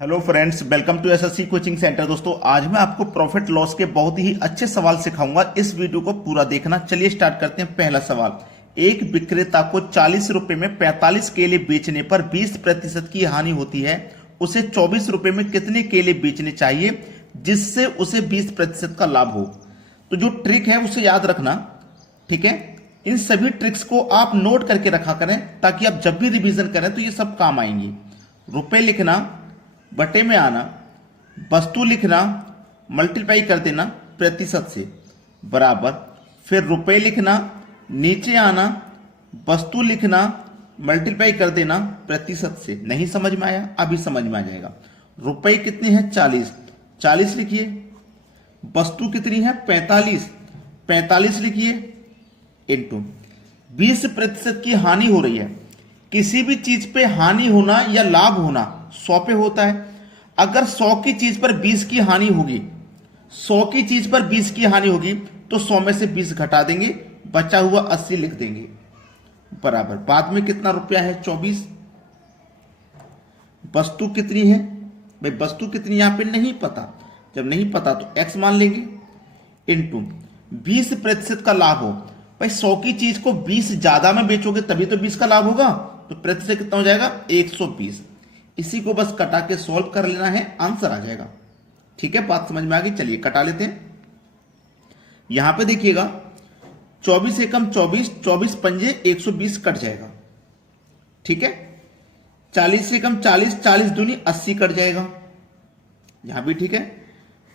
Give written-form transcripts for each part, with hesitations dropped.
Hello friends, welcome to SSC coaching centre. दोस्तों, आज मैं आपको प्रॉफिट लॉस के बहुत ही अच्छे सवाल सिखाऊंगा। इस वीडियो को पूरा देखना। चलिए स्टार्ट करते हैं। पहला सवाल, एक विक्रेता को 40 रुपए में 45 केले बेचने पर 20% की हानि होती है। उसे 24 रुपए में कितने केले बेचने चाहिए जिससे उसे 20% का लाभ हो? तो जो ट्रिक है उसे याद रखना, ठीक है। इन सभी ट्रिक्स को आप नोट करके रखा करें ताकि आप जब भी रिवीजन करें तो ये सब काम आएंगी। रुपए लिखना, बटे में आना, वस्तु लिखना, मल्टीप्लाई कर देना प्रतिशत से बराबर, फिर रुपए लिखना, नीचे आना, वस्तु लिखना, मल्टीप्लाई कर देना प्रतिशत से। नहीं समझ में आया? अभी समझ में आ जाएगा। रुपए कितने हैं? 40, 40 लिखिए। वस्तु कितनी है? 45, 45 लिखिए। इंटू 20% की हानि हो रही है। किसी भी चीज पे हानि होना या लाभ होना 100 पे होता है। अगर 100 की चीज पर 20 की हानि होगी, 100 की चीज पर 20 की हानि होगी तो 100 में से 20 घटा देंगे, बचा हुआ 80 लिख देंगे बराबर। बाद में कितना रुपया है? 24। वस्तु कितनी है भाई? वस्तु कितनी यहां पे नहीं पता। जब नहीं पता तो x मान लेंगे। इंटू 20% का लाभ हो भाई, 100 की चीज को 20 ज्यादा में बेचोगे तभी तो 20 का लाभ होगा। तो प्रतिशत कितना हो जाएगा? 120। इसी को बस कटा के सॉल्व कर लेना है, आंसर आ जाएगा। ठीक है, बात समझ में आ गई। चलिए कटा लेते हैं। यहां पे देखिएगा 24 एकम 24, 24 पंजे 120 कट जाएगा। ठीक है, 40 एकम 40, 40 दूनी 80 कट जाएगा। यहां भी ठीक है।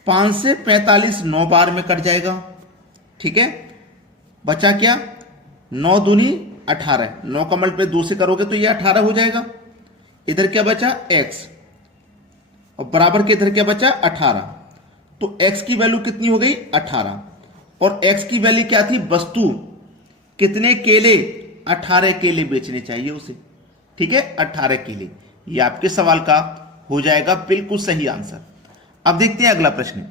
5 से 45 9 बार में कट जाएगा। ठीक है, बचा क्या? 9 दूनी 18, 9 का मल्टीप्लाई 2 से करोगे तो ये 18 हो जाएगा। इधर क्या बचा? x, और बराबर के इधर क्या बचा? 18। तो x की वैल्यू कितनी हो गई? 18। और x की वैल्यू क्या थी? वस्तु कितने केले? 18 केले बेचने चाहिए उसे। ठीक है, 18 केले। ये आपके सवाल का हो जाएगा बिल्कुल सही आंसर। अब देखते हैं अगला प्रश्न।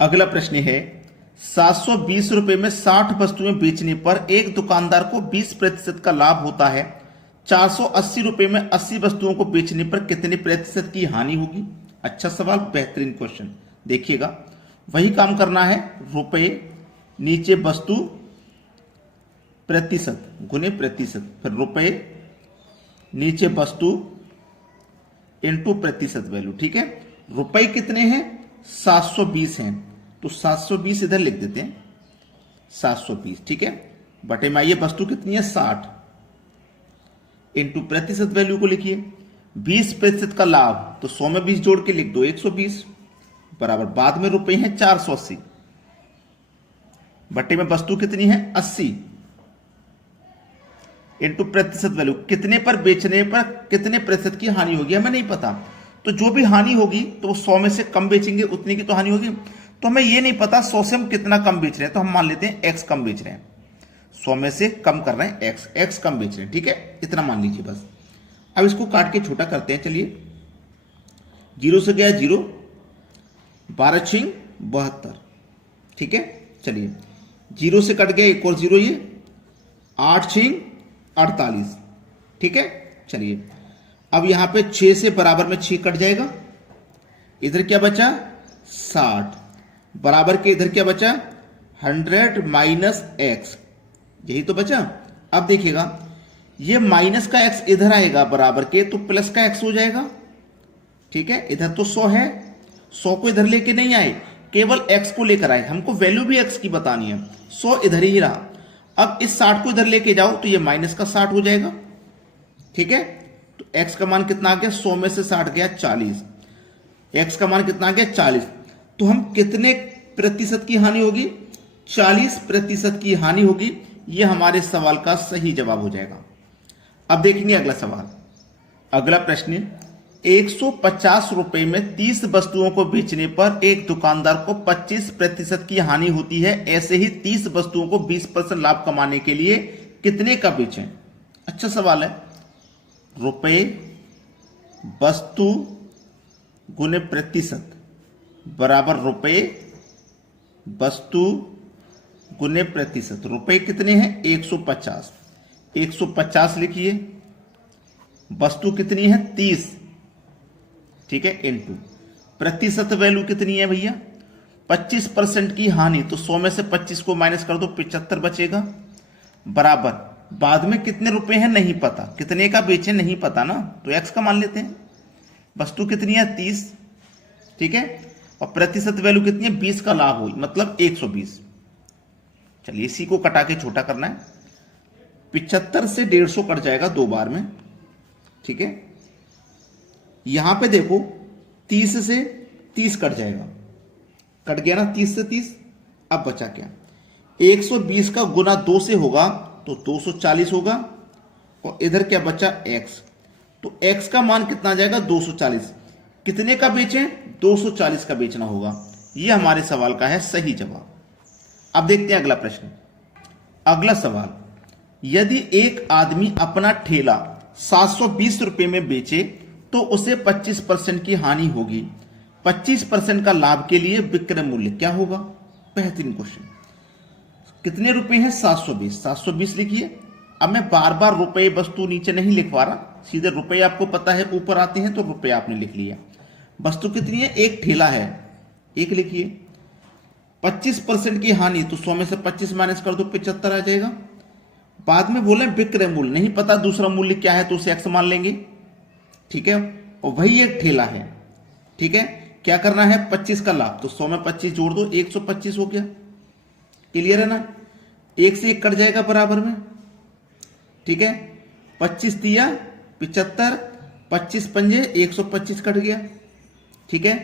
अगला प्रश्न है, 720 रुपए में 60 वस्तुएं बेचने पर एक दुकानदार को 20% का लाभ होता है। 480 रुपए में 80 वस्तुओं को बेचने पर कितने प्रतिशत की हानि होगी? अच्छा सवाल, बेहतरीन क्वेश्चन। देखिएगा, वही काम करना है। रुपए नीचे वस्तु प्रतिशत गुने प्रतिशत, फिर रुपए नीचे वस्तु इंटू प्रतिशत वैल्यू। ठीक है, रुपए कितने हैं? 720 हैं, तो 720 इधर लिख देते हैं, 720। ठीक है, बटे में आइए, वस्तु कितनी है? 60 इंटू प्रतिशत वैल्यू को लिखिए। 20% का लाभ, तो 100 में 20 जोड़ के लिख दो, 120 बराबर। बाद में रुपए हैं 480, बटे में वस्तु कितनी है? 80 इंटू प्रतिशत वैल्यू। कितने पर बेचने पर कितने प्रतिशत की हानि होगी हमें नहीं पता। तो जो भी हानि होगी तो 100 में से कम बेचेंगे, उतनी की तो हानि होगी। तो हमें ये नहीं पता 100 से हम कितना कम बेच रहे हैं, तो हम मान लेते हैं x कम बेच रहे हैं। 100 में से कम कर रहे हैं, x कम बेच रहे हैं। ठीक है, इतना मान लीजिए बस। अब इसको काट के छोटा करते हैं। चलिए, 0 से गया 0, 12 छिंग 72। ठीक है, चलिए 0 से कट गया एक और 0, ये 8 छिंग 48। ठीक है, चलिए अब यहां पे 6 से बराबर में 6 कट जाएगा। इधर क्या बचा? 60 बराबर के इधर क्या बचा? 100 माइनस x, यही तो बचा। अब देखिएगा, ये माइनस का x इधर आएगा बराबर के, तो प्लस का x हो जाएगा। ठीक है, इधर तो 100 है, 100 को इधर लेके नहीं आए, केवल x को लेकर आए। हमको वैल्यू भी x की बतानी है। 100 इधर ही रहा। अब इस 60 को इधर लेके जाओ तो ये माइनस का 60 हो जाएगा। ठीक है, तो x का मान कितना आ गया? 100 में से 60 गया 40। x का मान कितना आ गया? 40। तो हम कितने प्रतिशत की हानि होगी? 40% की हानि होगी। यह हमारे सवाल का सही जवाब हो जाएगा। अब देखिए अगला सवाल। अगला प्रश्न, 150 रुपए में 30 वस्तुओं को बेचने पर एक दुकानदार को 25% की हानि होती है। ऐसे ही 30 वस्तुओं को 20% लाभ कमाने के लिए कितने का बेचें? अच्छा सवाल है। रुपए वस्तु गुने प्रतिशत बराबर रुपए वस्तु गुने प्रतिशत। रुपए कितने हैं? 150, 150 लिखिए। वस्तु कितनी है? 30, ठीक है, इनटू प्रतिशत वैल्यू कितनी है भैया 25% की हानि, तो 100 में से 25 को माइनस कर दो 75 बचेगा, बराबर बाद में कितने रुपए हैं नहीं पता, कितने का बेचे नहीं पता ना, तो x का मान लेते हैं। वस्तु कितनी है 30, ठीक है, और प्रतिशत वैल्यू कितनी है 20 का लाभ हुई मतलब 120। चलिए इसी को कटा के छोटा करना है, 75 से 150 कट जाएगा 2 बार में, ठीक है। यहां पे देखो 30 से 30 कट जाएगा, कट गया ना 30 से 30। अब बचा क्या, 120 का गुना 2 से होगा तो 240 होगा, और इधर क्या बचा x, तो x का मान कितना आ जाएगा 240। कितने का बेचें 240 का बेचना होगा, यह हमारे सवाल का है सही जवाब। अब देखते हैं अगला प्रश्न। अगला सवाल, यदि एक आदमी अपना ठेला 720 रुपए में बेचे तो उसे 25% की हानि होगी, 25% का लाभ के लिए विक्रय मूल्य क्या होगा। बेहतरीन क्वेश्चन। कितने रुपए हैं 720, 720 लिखिए। अब मैं बार बार रुपए वस्तु नीचे नहीं लिखवा रहा, सीधे रुपए आपको पता है ऊपर आते हैं तो रुपए आपने लिख लिया। वस्तु कितनी है, एक ठेला है, एक लिखिए। 25% की हानि, तो 100 में से 25 माइनस कर दो 75 आ जाएगा। बाद में बोले विक्रय मूल्य, नहीं पता दूसरा मूल्य क्या है तो उसे x मान लेंगे, ठीक है, और वही एक ठेला है, ठीक है। क्या करना है 25 का लाभ, तो 100 में 25 जोड़ दो 125 हो गया। क्लियर है ना, 1 से 1 कट जाएगा बराबर में, ठीक है। 25 दिया 75, 25 पंजे 125 कट गया, ठीक है।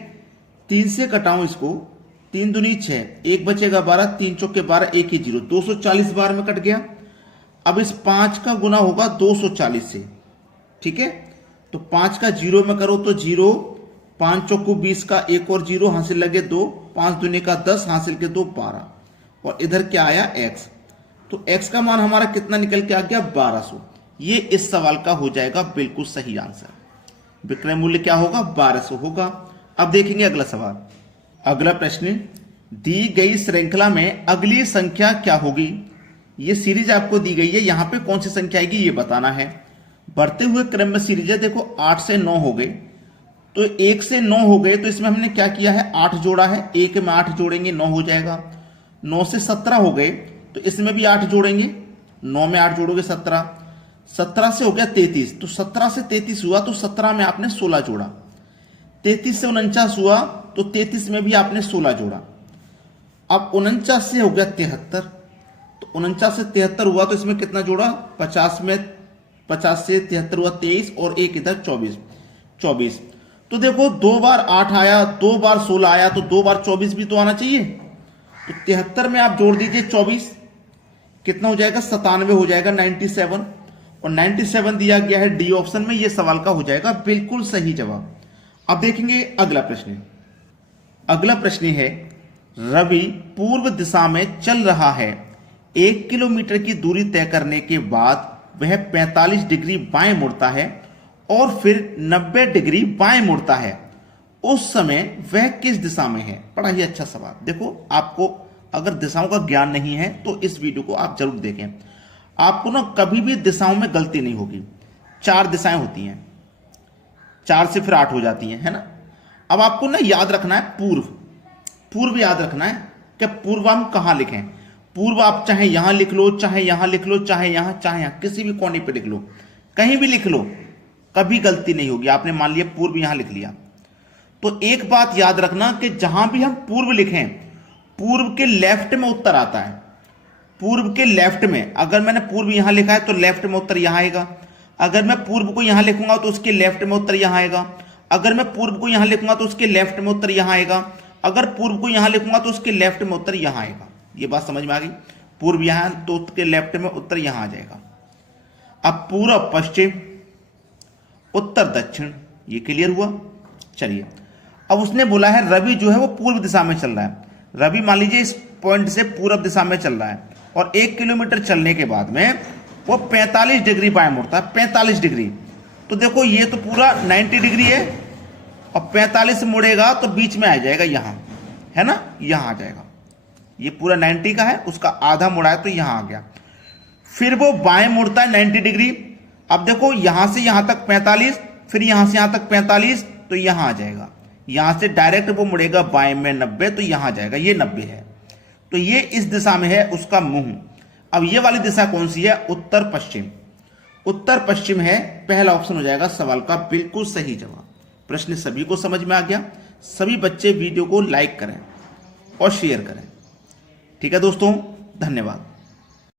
3 से कटाऊं इसको, 3 दूनी 6, 1 बचेगा 12, 3 चौके 12, 1 ही 0, 240 बार में कट गया। अब इस 5 का गुना होगा 240 से, ठीक है। तो 5 का 0 में करो तो 0, 5 चौको 20 का 1 और 0 हासिल लगे 2, 5 दूनी का 10 हासिल के 2 12, और इधर क्या आया x, तो x का मान हमारा कितना निकल के आ गया 1200। ये इस सवाल का हो जाएगा बिल्कुल सही आंसर। विक्रय मूल्य क्या होगा 1200 होगा। अब देखेंगे अगला सवाल। अगला प्रश्न, दी गई श्रृंखला में अगली संख्या क्या होगी। ये सीरीज आपको दी गई है, यहां पे कौन सी संख्या आएगी ये बताना है। बढ़ते हुए क्रम में सीरीज है, देखो 8 से 9 हो गए, तो 1 से 9 हो गए, तो इसमें हमने क्या किया है 8 जोड़ा है, 1 में 8 जोड़ेंगे 9 हो जाएगा। 9 से 17 हो गए, तो इसमें भी 8 जोड़ेंगे, 9 में 8 जोड़ोगे 17, 17 से हो गया 33, तो 17 से 33 हुआ, तो 17 में आपने 16 जोड़ा। 33 से 49 हुआ, तो 33 में भी आपने 16 जोड़ा। अब 49 से हो गया 73, तो 49 से 73 हुआ, तो इसमें कितना जोड़ा 50 में, 50 से 73 हुआ 23, और एक इधर 24। तो देखो 2 बार 8 आया, 2 बार 16 आया, तो 2 बार 24 भी तो आना चाहिए। तो 73 में आप जोड़ दीजिए 24, कितना हो जाएगा 97 हो जाएगा, 97, और 97 दिया गया है डी ऑप्शन में, यह सवाल का हो जाएगा बिल्कुल सही जवाब। अब देखेंगे अगला प्रश्न। अगला प्रश्न है, रवि पूर्व दिशा में चल रहा है, 1 किलोमीटर की दूरी तय करने के बाद वह 45 डिग्री बाएं मुड़ता है और फिर 90 डिग्री बाएं मुड़ता है, उस समय वह किस दिशा में है। बड़ा ही अच्छा सवाल। देखो आपको अगर दिशाओं का ज्ञान नहीं है तो इस वीडियो को आप जरूर देखें, आपको ना कभी भी दिशाओं में गलती नहीं होगी। 4 दिशाएं होती हैं, 4 से फिर 8 हो जाती हैं, है ना। अब आपको ना याद रखना है पूर्व याद रखना है कि पूर्व हम कहां लिखें। पूर्व आप चाहे यहां लिख लो, चाहे यहां लिख लो, चाहे यहां, किसी भी कोने पे लिख लो, कहीं भी लिख लो, कभी गलती नहीं होगी। आपने मान लिया पूर्व यहां लिख लिया, तो एक बात याद रखना कि जहां भी हम पूर्व लिखें, पूर्व के लेफ्ट में उत्तर आता है। पूर्व के लेफ्ट में, अगर मैंने पूर्व यहां लिखा है तो लेफ्ट में उत्तर यहां आएगा। अगर मैं पूर्व को यहां लिखूंगा तो उसके लेफ्ट में उत्तर यहां आएगा। अगर मैं पूर्व को यहां लिखूंगा तो उसके लेफ्ट में उत्तर यहां आएगा। अगर पूर्व को यहां लिखूंगा तो उसके लेफ्ट में उत्तर यहां आएगा। ये बात समझ में आ गई। पूर्व यहां तो उसके लेफ्ट में उत्तर यहां आ जाएगा। अब पूर्व पश्चिम, उत्तर दक्षिण, ये क्लियर हुआ। चलिए अब उसने बोला है रवि जो है वो पूर्व दिशा में चल रहा है। रवि मान लीजिए इस पॉइंट से पूर्व दिशा में चल रहा है और 1 किलोमीटर चलने के बाद में वो 45 डिग्री बाएं मुड़ता है। 45 डिग्री, तो देखो ये तो पूरा 90 डिग्री है और 45 मुड़ेगा तो बीच में आ जाएगा यहां, है ना, यहां आ जाएगा। ये पूरा 90 का है, उसका आधा मुड़ा है तो यहां आ गया। फिर वो बाएं मुड़ता है 90 डिग्री। अब देखो यहां से यहां तक 45, फिर यहां से यहां तक 45, तो यहां आ जाएगा, यहां से डायरेक्ट वो मुड़ेगा बाएं में 90, तो यहां आ जाएगा, ये 90 है, तो ये इस दिशा में है उसका मुंह। अब ये वाली दिशा कौन सी है? उत्तर पश्चिम। उत्तर पश्चिम है, पहला ऑप्शन हो जाएगा सवाल का बिल्कुल सही जवाब। प्रश्न सभी को समझ में आ गया? सभी बच्चे वीडियो को लाइक करें और शेयर करें। ठीक है दोस्तों, धन्यवाद।